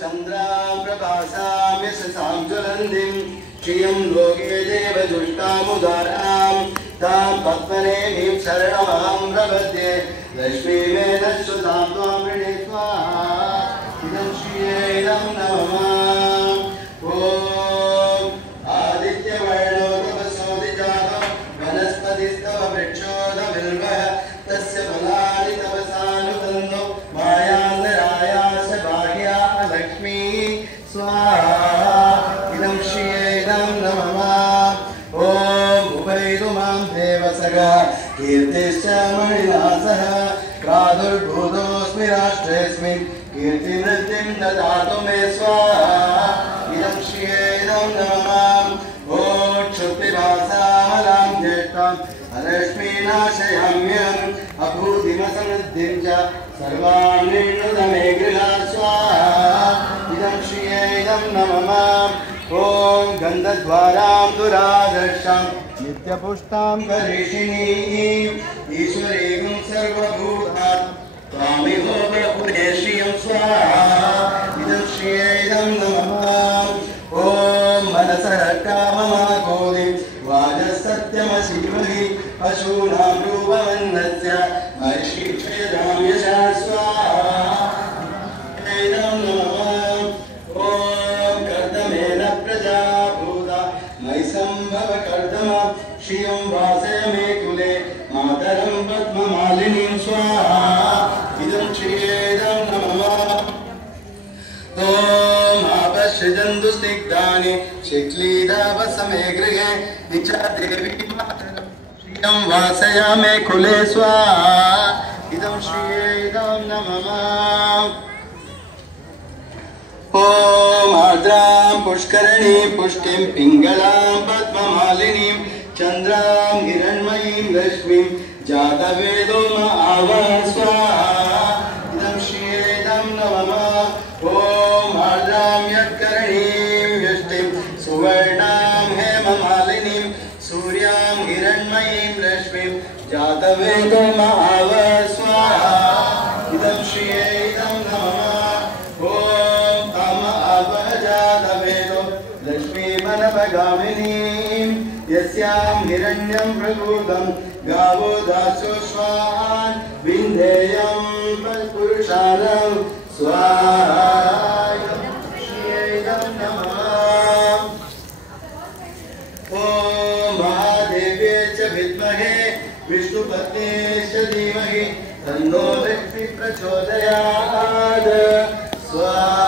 चन्द्रां प्रभासां यशसां ज्वलन्तीं श्रियं लोके देवदुष्टामुदारां तां पद्मनेमीं शरणमहं प्रपद्ये लक्ष्मीमेन श्रुतां त्वां वृणे स्वाहा इदं श्रियेदं नमः ॐ आदित्यवर्णो तपसोदिजातो वनस्पतिस्तव वृक्षोदबिल्वः तस्य फलानि तपसानुबन्धो मायान्दरायास बाह्या लक्ष्मी स्वाहा इदं श्रियेदं नमः ॐ उपैतु मां देवसगा कीर्तिश्च मणिनासः प्रादुर्भूतोऽस्मि राष्ट्रेऽस्मिन् कीर्तिवृद्धिं ददातु मे स्वाहा इदं श्रियेदं नमः ॐ क्षुत्पिपासामलां ज्येष्ठाम् अलक्ष्मीनाशयाम्यहम् अभूतिमसमृद्धिं च सर्वान् निर्णुत मे गृहात् स्वाहा इदं श्रियेदं नमः ॐ गन्धद्वारां दुरादर्शां नित्यपुष्टां करिषिणीं ईश्वरीं सर्वभूतात् त्वामिहो प्रपुरे श्रियं स्वाहा इदं श्रियेदं नमः ॐ मनसः काममाकोदिं वाजसत्यमसीमहि पशूनां रूपमन्नस्य महिषीक्षेदां यशः स्वाहा इदं नमः ॐ कर्दमेन प्रजा भूता मयि सम्भव कर्दम श्रियं वासय मे कुले मातरं पद्ममालिनीं स्वाहा इदं श्रियेदं नमः ॐ आपश्यजन्तु स्निग्धानि शिक्लीदावसमे गृहे निचा देवी मातरं श्रियं वासयामे कुले स्वाहा इदं श्रियेदं नमः ॐ आर्द्रां पुष्करणीं पुष्टिं पिङ्गलां पद्ममालिनीं चन्द्रां हिरण्मयीं लक्ष्मीं जातवेदो म आवह स्वाहा इदं श्रियेदं नमः ॐ आर्द्रां यत्करणीं यष्टिं सुवर्णां हेममालिनीं सूर्यां हिरण्मयीं लक्ष्मीं जातवेदो म आवह स्वाहा इदं श्रियेदं नमः लक्ष्मीमनपगामिनीं यस्यां हिरण्यं प्रभूतं गावो दासोऽश्वान् विन्देयं पुरुषाणां स्वाहा इदं नमः ॐ महादेव्यै च विद्महे विष्णुपत्न्यै च धीमहि तन्नो लक्ष्मी प्रचोदयात् स्वाहा